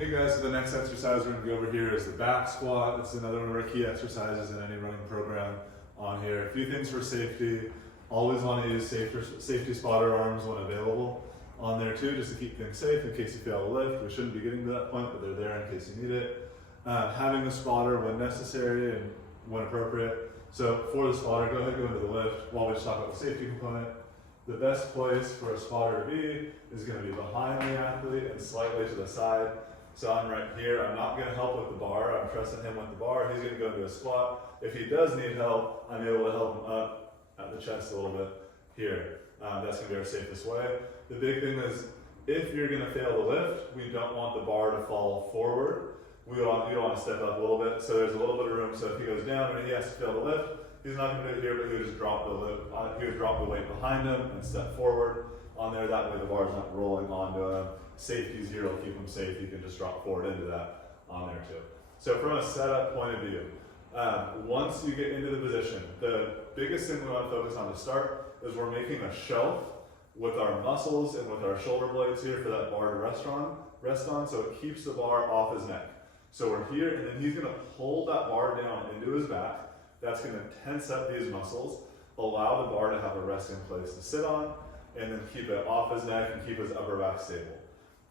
Hey guys, so the next exercise we're going to go over here is the back squat. It's another one of our key exercises in any running program on here. A few things for safety. Always want to use safety spotter arms when available on there too, just to keep things safe in case you fail to lift. We shouldn't be getting to that point, but they're there in case you need it. Having the spotter when necessary and when appropriate. So for the spotter, go ahead and go into the lift while we just talk about the safety component. The best place for a spotter to be is going to be behind the athlete and slightly to the side. So I'm right here. I'm not going to help with the bar. I'm trusting him with the bar. He's going to go into a squat. If he does need help, I'm able to help him up at the chest a little bit here. That's going to be our safest way. The big thing is, if you're going to fail to lift, we don't want the bar to fall forward. You want to step up a little bit, so there's a little bit of room. So if he goes down and he has to fail to lift, he's not going to do it here, but he would just drop the weight behind him and step forward on there. That way the bar's not rolling onto him. Safety's here will keep him safe. You can just drop forward into that on there too. So from a setup point of view, once you get into the position, the biggest thing we want to focus on to start is we're making a shelf with our muscles and with our shoulder blades here for that bar to rest on, so it keeps the bar off his neck. So we're here, and then he's going to pull that bar down into his back. That's going to tense up these muscles, allow the bar to have a resting place to sit on, and then keep it off his neck and keep his upper back stable.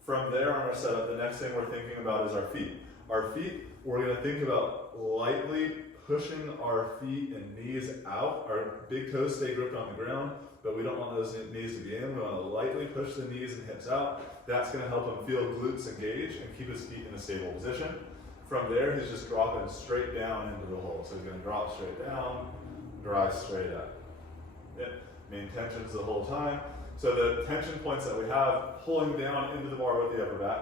From there on our setup, the next thing we're thinking about is our feet. Our feet, we're going to think about lightly pushing our feet and knees out. Our big toes stay gripped on the ground, but we don't want those knees to be in. We want to lightly push the knees and hips out. That's going to help him feel glutes engage and keep his feet in a stable position. From there, he's just dropping straight down into the hole. So he's going to drop straight down, drive straight up. Main tensions the whole time. So the tension points that we have, pulling down into the bar with the upper back,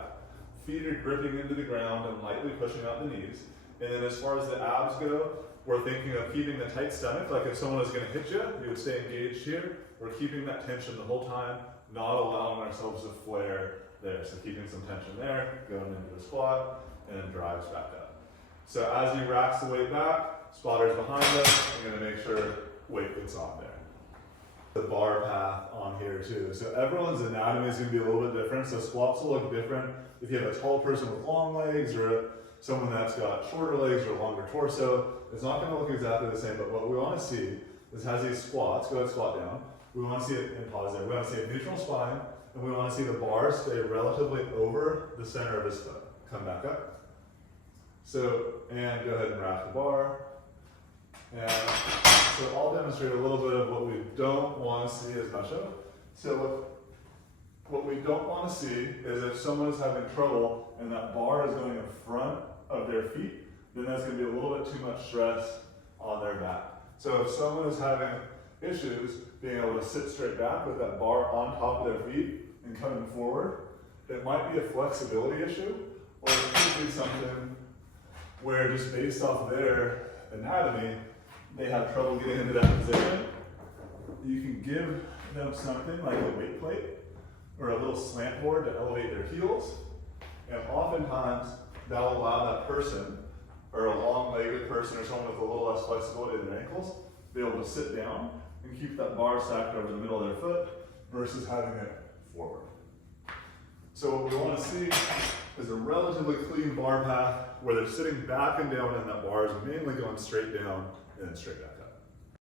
feet are gripping into the ground and lightly pushing out the knees. And then as far as the abs go, we're thinking of keeping the tight stomach. Like if someone is going to hit you, you would stay engaged here. We're keeping that tension the whole time, not allowing ourselves to flare there. So keeping some tension there, going into the squat, and then drives back up. So as he racks the weight back, spotter's behind us, I'm going to make sure weight gets on there. The bar path on here too. So everyone's anatomy is going to be a little bit different. So squats will look different if you have a tall person with long legs or someone that's got shorter legs or longer torso. It's not going to look exactly the same, but what we want to see is as he squats, go ahead and squat down. We want to see it in pause there. We want to see a neutral spine, and we want to see the bar stay relatively over the center of his foot. Come back up. So, and go ahead and rack the bar. And so I'll demonstrate a little bit of what we don't want to see as much of. So what we don't want to see is if someone is having trouble and that bar is going in front of their feet, then that's going to be a little bit too much stress on their back. So if someone is having issues being able to sit straight back with that bar on top of their feet and coming forward, it might be a flexibility issue, or it could be something where just based off their anatomy, they have trouble getting into that position. You can give them something like a weight plate or a little slant board to elevate their heels, and oftentimes that'll allow that person, or a long-legged person or someone with a little less flexibility in their ankles, be able to sit down and keep that bar stacked over the middle of their foot versus having it forward. So what we want to see is a relatively clean bar path where they're sitting back and down, and that bar is mainly going straight down and then straight up.